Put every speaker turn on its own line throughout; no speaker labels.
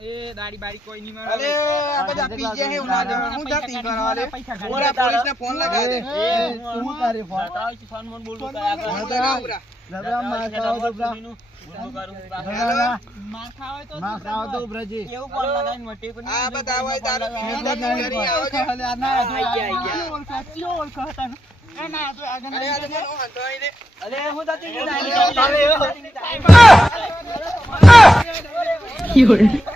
એ દાડી બાડી કોઈ નહીં મળે.
અરે આ બધા પીજે હે ઉના જવા હું જાતી કરવા વાલે ઓલા પોલીસને ફોન લગાવી દે
શું કરે ફોન
બતાવ ફોન મને બોલવું કરે. આ
ફોન
કરે.
લગાવ ઉરા.
જબરા માર ખાવ બ્રા
કરું.
જબરા
માર ખાવા તો
માર ખાવ તો બ્રજી
એવું ફોન લગાવીને મોટી કોઈ
આ બધા હોય તમે
નહીં
ઘરે આવો છો.
ઓળખે, આ ના
આઈ ગયા, ગયા.
ઓળખા, ચિયો ઓળખા હતા ને? ના, તો આગળ
અરે આ તો મને હંતોય
અરે હું જાતી છું.
મારવાનું કહેતા હતા.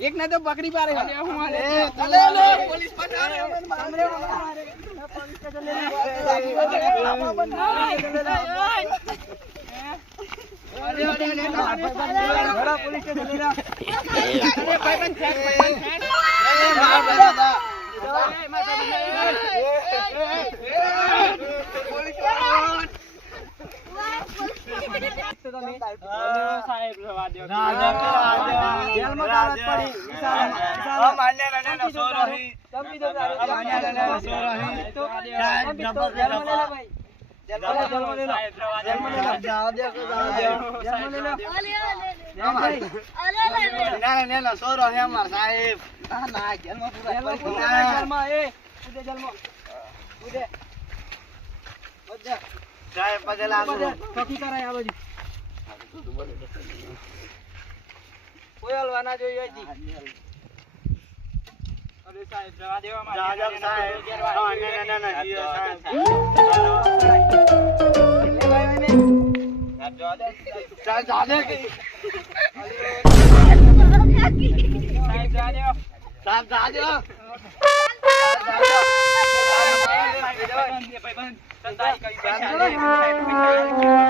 પગે ને તો પકડી પાડે પોલીસ બાજુ. હજી.
અરે સાહેબ રવા દ્યો. અમારે
જાજબ સાહેબ ના ના ના ના જીઓ સાહેબ
લે ભાઈ, ભાઈ, ને.
ચાલ જાને કે
સાહેબ રવા દ્યો.
સાહેબ. જાજો
ભાઈબંધ છે, ભાઈબંધ. સંતાઈ કઈ પૈસા લે, સાહેબ જવા પૈસા
ના, ના, ના,
સાહેબ. સાહેબ. એક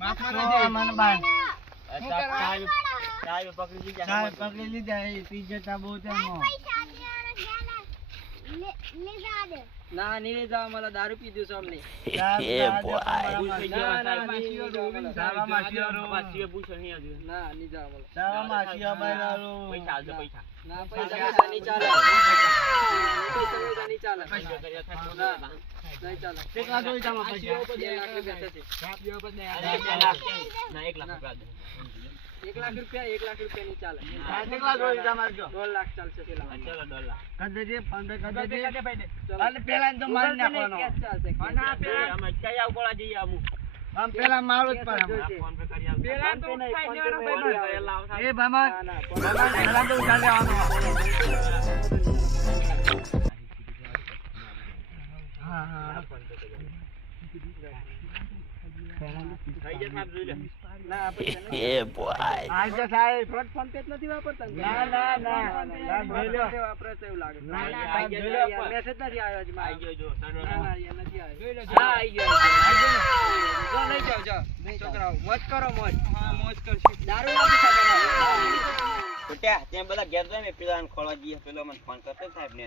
મારે મારે
પકડી લીધા.
એ પીજે તા બહુ
ના નહીં જાવ મને દારૂ પીધું છે અમને. ના.
પૈસા
નહીં ચાલે. પૈસા પૈસા નહીં ચાલે. ના,
ના. ના, એક લાખ રૂપિયા.
એક લાખ રૂપિયા નહીં ચાલે
કેટલા જોઈ તમારે
દોઢ લાખ ચાલશે
ચલો, દોઢ લાખ.
કદે પંદર કદે દે.
ચલો.
અને પેલા તો મારી નાખવાનો.
ક્યાં પડવા જઈએ આમ?
આમ પેલા મારું જ પણ.
પેલા તો ઉઠાઈ
ફોન
દેવાનો
પે
ભાઈબંધ.
નહીં.
લાવ, સાહેબ.
એ ભામા
ના, ના, ફોન
ભામા પહેલા તો ઉઠા લેવાનો
છોકરાઓ,
બધા ઘેર જાય પેલા ખોળવા જઈએ પેલો મને ફોન કરતો સાહેબ ને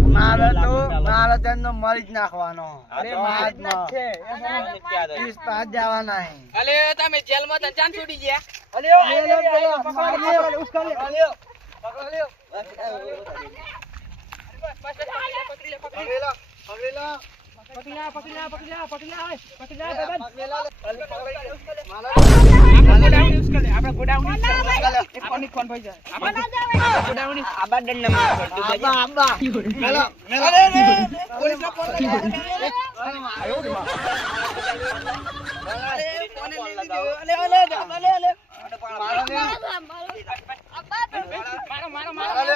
મારે તો મારે તેનો મરી જ નાખવાનો
અરે માર જ છે
ત્રીસ પાંચ જવાના હે
અલે તમે જેલમાં તો ચાન છોડી ગયા અલે
લે લે લે પકડ લે ઉસકા લે પકડી લે પકડી લે પકડી લે
આપણે ગોડાઉન કોની ફોન ભાઈ જાય આપણે ગોડાઉન
આબા દંડ નંબર.
આબા આબા મેલો મેલો
અરે રે પોલીસ ફોન લગાય
ફોન લગાવો.
અલે અલે અલે અલે
મારો
મારો મારો
મારો મારો
મારો મારો
મારો મારો મારો મારો
મારો લે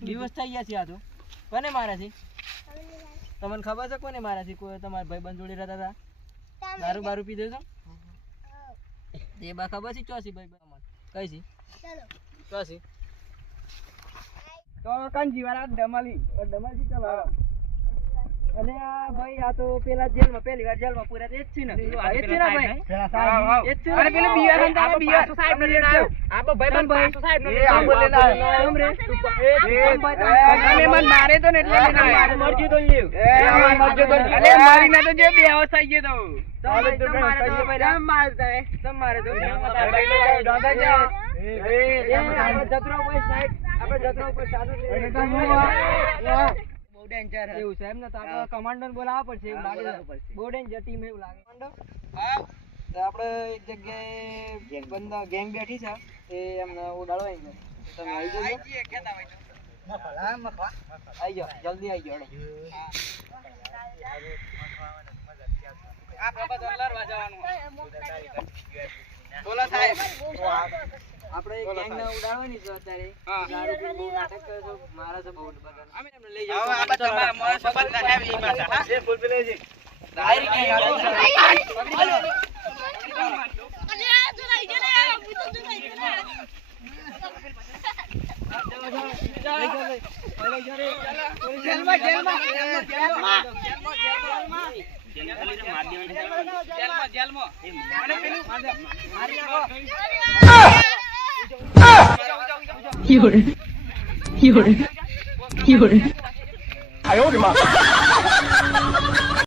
દિવસ થઈ ગયા છે આ તો. કોને મારા તમને ખબર છે કોને મારા છે? કોઈ તમારા ભાઈ જોડે રહેતા હતા? દારૂ બારૂ પીધો છો? એ બા ખબર છે ચોસી ભાઈ કઈ છે? ચોસી. તો કાંજી વાળા ડમાલી દમાલી ચલાવો અને આ ભાઈ આ તો પેલા જેલમાં પહેલી વાર જેલમાં પૂરા એ જ છે ને એ જ છે ને ભાઈ
પેલા સાહેબ
એ જ છે ને? પેલો બિયાર હંતાને બિયાર સાહેબ ને લઈને આવ્યો આ તો ભાઈ ભાઈ સાહેબ ને
લઈને આવ્યો.
આમ રે અને મન મારે તો ને એટલે લઈને આવ્યો
મરજી તો લ્યો.
એ મરજો તો
અરે મારી ના તો જે બે અવસ્થા થઈ ગયો તો
તો
તમારે તો ભાઈ આમ મારતા તમારે તો
દાદા
એ, જતરો ઉપર સાહેબ આપણે જતરો ઉપર સાદું
હું.
ડેન્જર એવું છે એમ ને? તો આપણે કમાન્ડર બોલાવવા પડશે એવું લાગે છે. બહુ ડેન્જર ટીમ એવું લાગે. તો આપણે એક જગ્યાએ બંદા ગેંગ બેઠી છે. એ એમને ઉડાડો આવી તમે આવી જજો. આવી જાઓ જલ્દી આવી જાઓ બોલો સાહેબ આપણે ગેંગ ને ઉડાડવાની છે અત્યારે. નાટક કરે છે. મારે છે બહુ બધા અમે એમને લઈ જાઓ.
હવે આ બધા તમારા માણસો બધા ફેમિલી માં છે, હા? ડાયરી ક્યાંય આવતું નથી.
જેલમાં જેલમાં. જેલમાં
જેને ખાલી તો માર દેવાના છે.
જેલમાં જેલમાં અને પેલું મારી નાખો
一会儿，一会儿，一会儿。
哎呦我的妈！